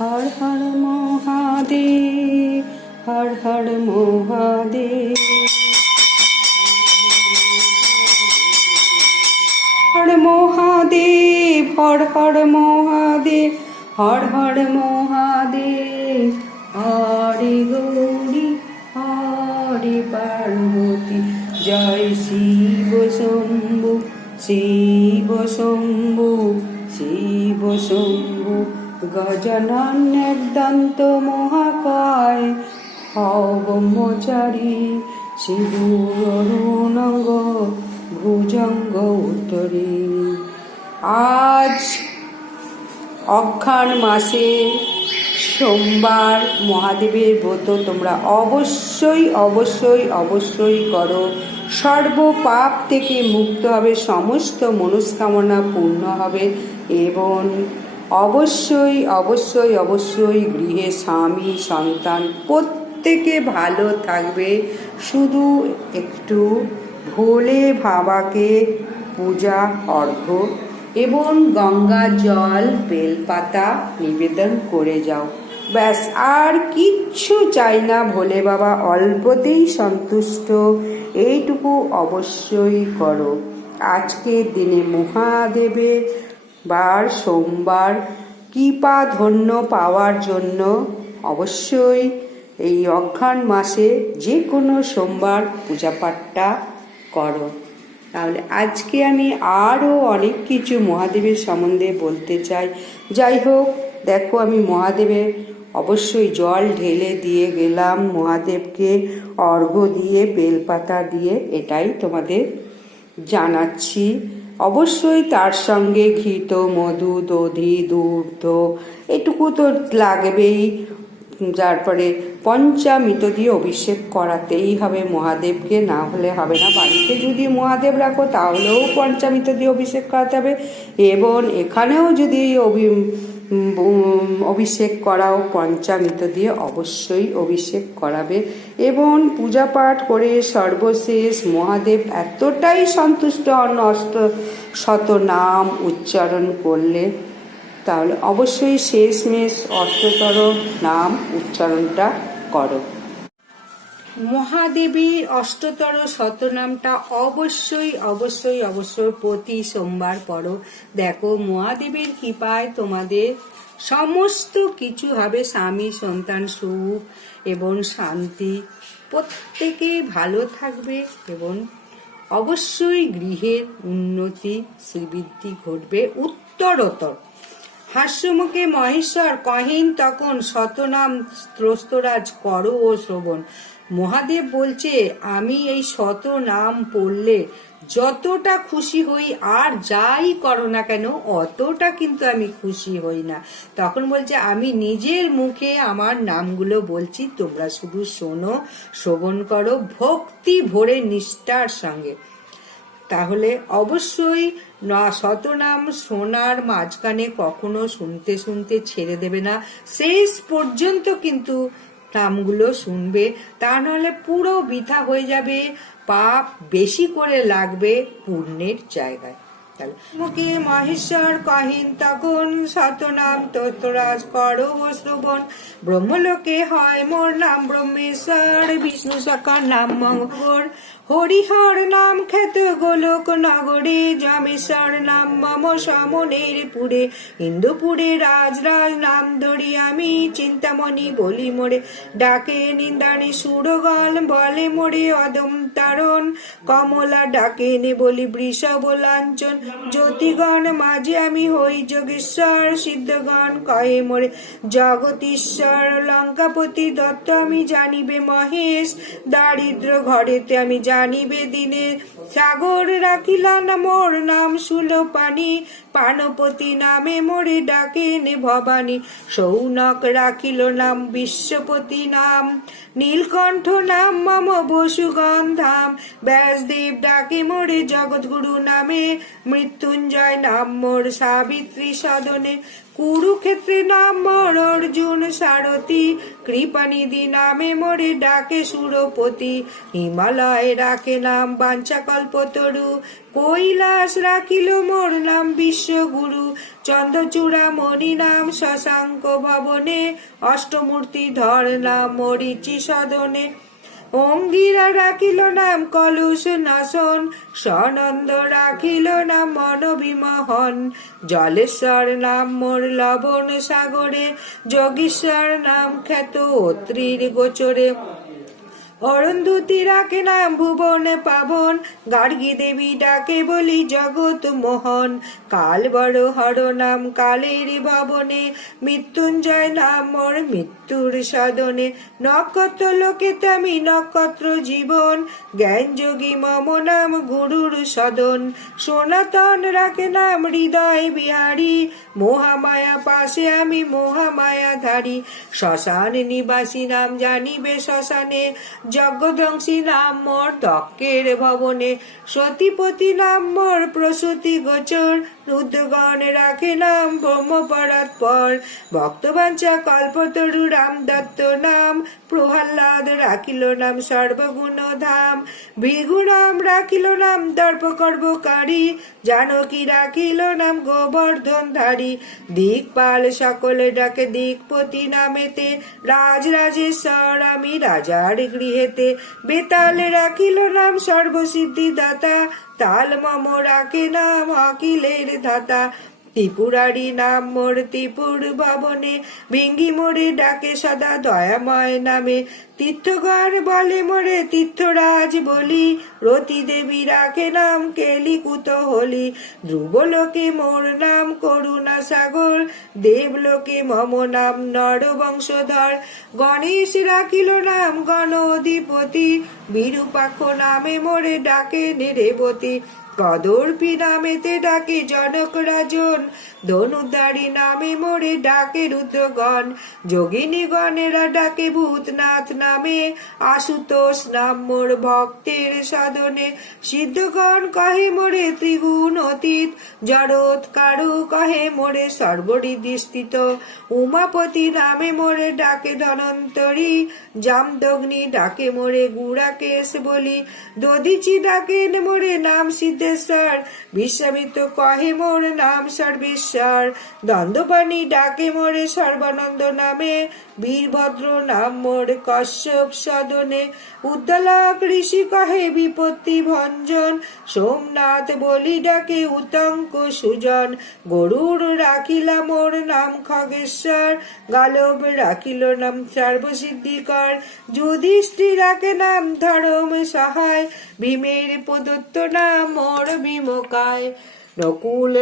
হর হর মহাদেব, হর হর মহাদেব। হর মহাদেব, হর হর মহাদেব, হর হর মহাদেব। হরে গৌরী, হরে পার্বতী, জয় শিব শম্ভু শিব শম্ভু শিব শম্ভু। গজননের দন্ত মহাকায়। হবমচারী শিবুরুণঙ্গ ভুজঙ্গ উত্তরে। আজ অঘ্রাণ মাসে সোমবার মহাদেবের ব্রত তোমরা অবশ্যই অবশ্যই অবশ্যই করো। সর্ব পাপ থেকে মুক্ত হবে, সমস্ত মনস্কামনা পূর্ণ হবে এবং অবশ্যই অবশ্যই অবশ্যই গৃহে স্বামী, সন্তান প্রত্যেকে ভালো থাকবে। শুধু একটু ভোলে বাবাকে পূজা অর্ঘ এবং গঙ্গা জল, বেলপাতা নিবেদন করে যাও। ব্যাস, আর কিচ্ছু চাই না। ভোলে বাবা অল্পতেই সন্তুষ্ট। এইটুকু অবশ্যই করো। আজকের দিনে মহাদেবের বার, সোমবার কৃপা ধন্য পাওয়ার জন্য অবশ্যই এই অঘ্রাণ মাসে যে কোনো সোমবার পূজা পাঠটা করো। তাহলে আজকে আমি আরও অনেক কিছু মহাদেবের সম্বন্ধে বলতে চাই। যাই হোক, দেখো আমি মহাদেবের অবশ্যই জল ঢেলে দিয়ে গেলাম, মহাদেবকে অর্ঘ্য দিয়ে, বেলপাতা দিয়ে, এটাই তোমাদের জানাচ্ছি। অবশ্যই তার সঙ্গে ঘৃত, মধু, দধি, দুগ্ধ, এটুকু তো লাগবেই। তারপরে পঞ্চামৃত দিয়ে অভিষেক করাতেই হবে মহাদেবকে, না হলে হবে না। বাড়িতে যদি মহাদেব রাখো, তাহলেও পঞ্চামৃত দিয়ে অভিষেক করাতে হবে। এবং এখানেও যদি অভি অভিষেক করাও পঞ্চামৃত দিয়ে অবশ্যই অভিষেক করাবে। এবং পূজা পাঠ করে সর্বশেষ মহাদেব এতটাই সন্তুষ্ট হন অষ্ট শত নাম উচ্চারণ করলে, তাহলে অবশ্যই শেষমেশ অষ্টতর নাম উচ্চারণটা করো। মহাদেবীর অষ্টতর শতনামটা অবশ্যই অবশ্যই অবশ্যই প্রতি সোমবার পড়ো। দেখো, মহাদেবীর কৃপায় তোমাদের সমস্ত কিছু হবে, স্বামী, সন্তান, সুখ এবং শান্তি। প্রত্যেকে ভালো থাকবে এবং অবশ্যই গৃহের উন্নতি, শ্রীবৃদ্ধি ঘটবে উত্তরোত্তর। হাস্যমুখে মহেশ্বর কহিন তখন, শতনাম ত্রস্তরাজ করো ও শ্রবণ। মহাদেব বলছে, আমি এই শত নাম পড়লে যতটা খুশি হই, আর যাই করো না কেন, অতটা কিন্তু আমি খুশি হই না। তখন বলছে, আমি নিজের মুখে আমার নামগুলো বলছি, তোমরা শুধু শোনো, শ্রবণ করো, ভক্তি ভরে নিষ্ঠার সঙ্গে। তাহলে অবশ্যই না শতনাম শোনার মাঝখানে কখনো শুনতে শুনতে ছেড়ে দেবে না। শেষ পর্যন্ত কিন্তু নামগুলো শুনবে, তা নাহলে পুরো বৃথা হয়ে যাবে। পাপ বেশি করে লাগবে পুণ্যের জায়গায়। মুখে মহেশ্বর কাহিন, তখন শতনাম তত্রাজ কর শ্রবণ। ব্রহ্মলোকে হয় মোর নাম ব্রহ্মেশ্বর, বিষ্ণু সকার নাম মঙ্গর হরিহর নাম খ্যাত গোলক নগরে জামেশ্বর নাম মম সমনের পুরে। ইন্দুপুরে রাজরাজ নাম ধরি আমি চিন্তামণি বলি মোরে। ডাকে নিন্দানি সুরগল বলে মোরে অদম তারণ। কমলা ডাকে নে বলি বৃষভ লাঞ্ছন জ্যোতিগণ মাঝে আমি হই যোগেশ্বর, সিদ্ধগণ কয়ে মোরে। জগতীশ্বর লঙ্কাপতি দত্ত আমি জানিবে মহেশ। দারিদ্র ঘরেতে আমি জানিবে দিনে। সাগর রাখিলা না মোর নাম সুল পানি পানপতি নামে মোরে ডাকে নে ভবানী। সৌনক রাখিল নাম বিশ্বপতি নাম, নীলকণ্ঠ নাম মম বসুগণ ধাম ব্যাসদেব ডাকে মোরে জগৎগুরু নামে, মৃত্যুঞ্জয় নাম মোর সাবিত্রী সদনে। কুরুক্ষেত্রে নাম মোর অর্জুন সারথি, কৃপানিধি নামে মোরে ডাকে সুরপতি। হিমালয় রাখে নাম বাঞ্ছা কল্পতরু কৈলাস রাখিল মোর নাম বিশ্বগুরু। চন্দ্রচূড়া মণি নাম শশাঙ্ক ভবনে। অষ্টমূর্তি ধর নাম মরিচি সদনে। অঙ্গিরা রাখিল নাম কলুষ নাশন। সনন্দ রাখিল নাম মনোবিমোহন। জলেশ্বর নাম মোর লবণ সাগরে। যোগীশ্বর নাম খ্যাত অত্রির গোচরে। অরন্ধুতি রাখে নাম ভুবনে পাবন। গার্গী দেবী ডাকে বলি, জগৎ মোহন, কাল বড় হর নাম কালের ভবনে। মৃত্যুঞ্জয় নাম মোর মৃত্যুর সাধনে। নক্ষত্র লোকে আমি নক্ষত্র জীবন। জ্ঞান যোগী মম নাম গুরুর সদন। সনাতন রাখে নাম হৃদয় বিহারী। মহামায়া পাশে আমি মহামায়া ধারী। শ্মশান নিবাসী নাম জানিবে শ্মশানে। যজ্ঞধ্বংসী নাম মোর দক্ষের ভবনে। সতীপতি নাম মোর প্রসূতি গোচর। রুদ্রগণ রাখে নাম ব্রহ্মপরাৎ পর ভক্তবাঞ্চা কল্পতরু রাম দত্ত নাম। প্রহ্লাদ রাখিল নাম সর্বগুণ ধাম। ভৃগুরাম রাখিল নাম দর্পকর্বকারী জানকী রাখিল নাম গোবর্ধন ধারী দিকপাল সকলে ডাকে দিকপতি নামেতে। রাজ রাজেশ্বর আমি রাজার গৃহেতে। বেতাল রাখিল নাম সর্বসিদ্ধি দাতা তাল মম রাখে নাম অকিলের ধাতা। ত্রিপুরারি নাম মোর ত্রিপুর ভবনে, ভিঙ্গি মোরে ডাকে সদা দয়াময় নামে। তীর্থগণ বলে মোরে তীর্থরাজ বলি, রতি দেবী রাখে নাম কেলিকুত হলি। ধ্রুবলোকে মোর নাম করুণা সাগর, দেবলোকে মম নাম নর বংশধর গণেশ রাখিল নাম গণ অধিপতি, বিরূপাক্ষ নামে মোরে ডাকে নেরেবতী। কদর্পি নামেতে ডাকে জনক রাজন। ধনুদারি নামে মোরে ডাকে রুদ্রগণ। যোগিনী গণেরা ডাকে ভূতনাথ নামে। আশুতোষ নাম মোর ভক্তের সাধনে। সিদ্ধগণ কহে মোরে ত্রিগুণ অতীত। জড়ত কারু কহে মোরে সর্বরিদিস্থিত উমাপতি নামে মোরে ডাকে ধনন্তরী। জামদগ্নি ডাকে মোরে গুড়াকেশ বলি। দধিচি ডাকে মোরে নাম সিদ্ধেশ্বর বিশ্বামিত্র কহে, মোর নাম সর্বেশ্বর। দ্বন্দ্বপাণি ডাকে, মোরে সর্বানন্দ নামে। বীরভদ্র নাম, মোর কশ্যপ সদনে। উদ্দালক ঋষি কহে, বিপত্তি ভঞ্জন। সোমনাথ বলি ডাকে, উতঙ্ক সুজন। গরুর রাখিলা, মোর নাম খগেশ্বর। গালব রাখিল, নাম সর্বসিদ্ধিকর। যুধিষ্ঠি রাখে নাম ধর্ম সহায়। ভীমের প্রদত্ত নাম মোর বিমকায়। নকুল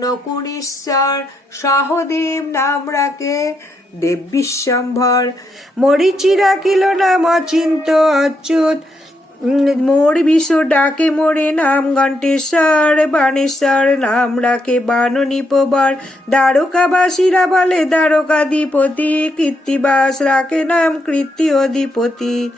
নকুল ঈশ্বর, সহদেব নাম রাখে দেব বিশ্বম্ভর। মরিচি রাখিল নাম অচিন্ত অচ্যুত। মোর বিষ ডাকে মোরে নাম ঘণ্টেশ্বর বানেশ্বর নাম রাখে বাননিপবর দ্বারকাবাসীরা বলে, দ্বারকাধিপতি কীর্তিবাস, রাখে নাম কীর্তি অধিপতি।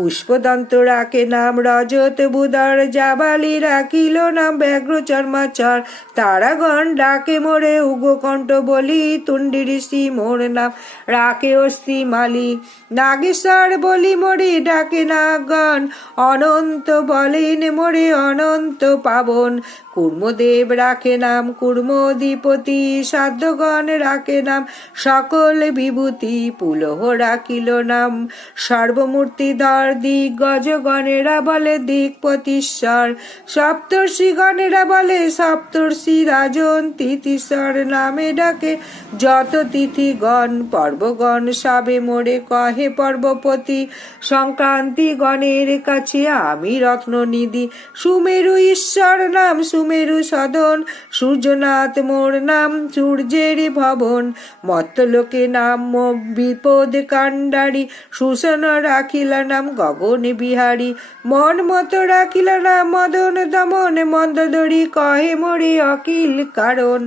পুষ্পদন্ত রাখে নাম রজত বুদর জাবালি রাখিল নাম ব্যাঘ্র চর্মাচর। তারাগণ ডাকে, মোরে উগ্রকণ্ঠ বলি তুন্ডি ঋষি মোর নাম রাখে অস্থি মালি। নাগেশ্বর বলি, মোরে ডাকে নাগণ, অনন্ত বলেন, মোরে অনন্ত পাবন। কুর্মদেব রাখে নাম কুর্মধিপতি, সাধ্যগণ রাখে নাম সকল বিভূতি, পুলহ রাখিল নাম সর্বমূর্তিধর দিক, গজগণেরা বলে দিকপতিশ্বর সপ্তর্ষি গণেরা বলে সপ্তর্ষি রাজন তিতিশ্বর নামে ডাকে যত তিথিগণ, পর্বগণ সবে মোরে কহে পর্বপতি, সংক্রান্তি গণের কাছে আমি রত্ন রত্ননিধি সুমেরু ঈশ্বর নাম, সুমেরু সদন, সূর্যনাথ মোর নাম, সূর্যের ভবন। মত্তলোকে নাম, বিপদ কাণ্ডারি সুসন রাখিলা নাম গগন বিহারী, মন মত রাখিলা নাম মদন দমন মন্দদরি কহে মোরে অকিল কারণ।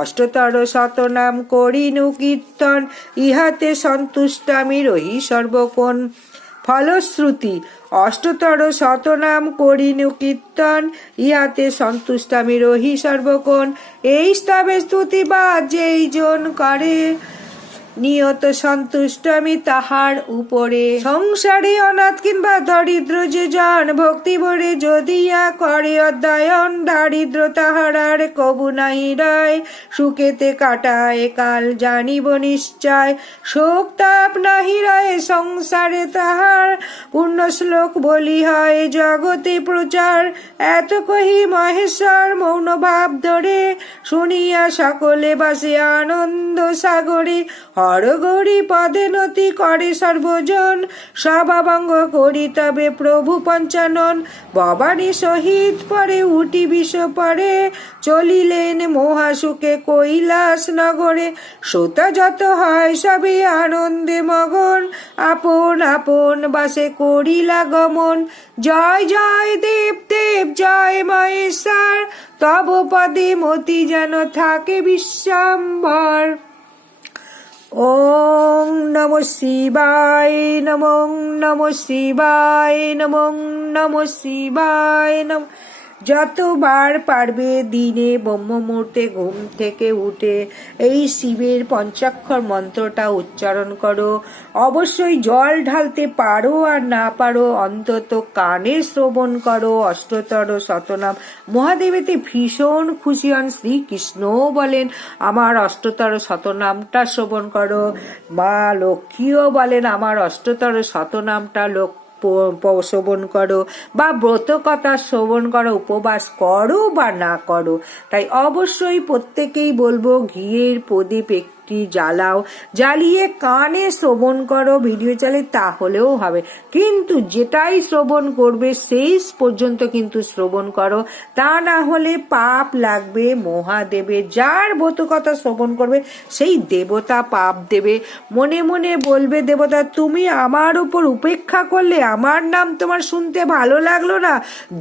অষ্টতর শত নাম করিনু কীর্তন, ইহাতে সন্তুষ্ট আমি রহি সর্বক্ষণ ফলশ্রুতি, অষ্টতর শতনাম করিনু কীর্তন, ইহাতে সন্তুষ্ট আমি রহি সর্বক্ষণ এই স্তবে স্তুতি বা যেই জন করে। নিয়ত সন্তুষ্ট আমি তাহার উপরে। সংসারে অনাথ কিংবা দরিদ্র যে জন ভক্তি ভরে যদিয়া করে, অধ্যয়ন দারিদ্র তাহার আর কবু নাহি রয়। সুখেতে কাটায়, কাল জানিব নিশ্চয়। শোক তাপ নাহি রয়, সংসারে তাহার পূর্ণ শ্লোক বলি হয়। জগতে প্রচার, এত কহি মহেশ্বর মৌন ভাব ধরে। শুনিয়া সকলে বাসে আনন্দ সাগরে। হরগরি পদে নতি করে সর্বজন। সভাভঙ্গ করি তবে প্রভু পঞ্চানন। ভবানী সহিত পরে উটি বিষ পরে। চলিলেন মহাসুখে কৈলাস নগরে শ্রোতা যত হয় সবে আনন্দে মগন। আপন আপন বাসে করিলা গমন। জয় জয় দেব দেব, জয় মহেশ্বর। তব পদে মতি যেন থাকে বিশ্বাম্বর। ওং নম শিবায় নম নম শিবায় নম নম শিবায় নম যতবার পারবে দিনে ব্রহ্ম মুহূর্তে ঘুম থেকে উঠে এই শিবের পঞ্চাক্ষর মন্ত্রটা উচ্চারণ করো। অবশ্যই জল ঢালতে পারো আর না পারো, অন্তত কানে শ্রবণ করো, অষ্টতর শতনাম। মহাদেবেতে ভীষণ খুশি হন শ্রীকৃষ্ণও বলেন, আমার অষ্টতর শতনামটা শ্রবণ করো। মা লক্ষ্মীও বলেন, আমার অষ্টতর শতনামটা লোক প- প- শ্রবণ করো বা ব্রত কথা শ্রবণ করো, উপবাস করো বা না করো। তাই অবশ্যই প্রত্যেকেই বলব ঘিয়ের প্রদীপ একটি জ্বালাও, জ্বালিয়ে কানে শ্রবণ করো, ভিডিও চালে তাহলেও হবে। কিন্তু যেটাই শ্রবণ করবে শেষ পর্যন্ত কিন্তু শ্রবণ করো। তা না হলে পাপ লাগবে মহাদেবে। যার কথা শ্রবণ করবে, সেই দেবতা পাপ দেবে। মনে মনে বলবে, দেবতা, তুমি আমার উপর উপেক্ষা করলে আমার নাম তোমার শুনতে ভালো লাগল না?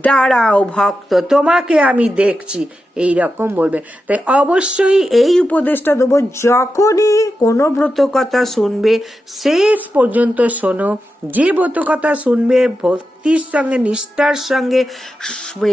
দাঁড়াও ভক্ত, তোমাকে আমি দেখছি। এই রকম বলবে। তাই অবশ্যই এই উপদেশটা দেবো, যখনই কোনো ব্রত কথা শুনবে, শেষ পর্যন্ত শোনো, যে ব্রত কথা শুনবে ভক্তির সঙ্গে, নিষ্ঠার সঙ্গে,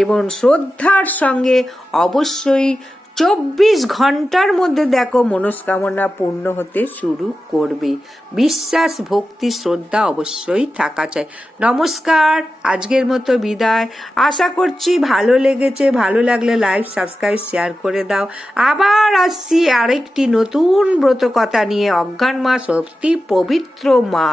এবং শ্রদ্ধার সঙ্গে, অবশ্যই চব্বিশ ঘণ্টার মধ্যে দেখো মনস্কামনা পূর্ণ হতে শুরু করবে। বিশ্বাস, ভক্তি, শ্রদ্ধা অবশ্যই থাকা চাই। নমস্কার, আজকের মতো বিদায়। আশা করছি ভালো লেগেছে, ভালো লাগলে লাইক সাবস্ক্রাইব শেয়ার করে দাও। আবার আসছি আরেকটি নতুন ব্রত কথা নিয়ে। অজ্ঞান মাস অতি পবিত্র মাস।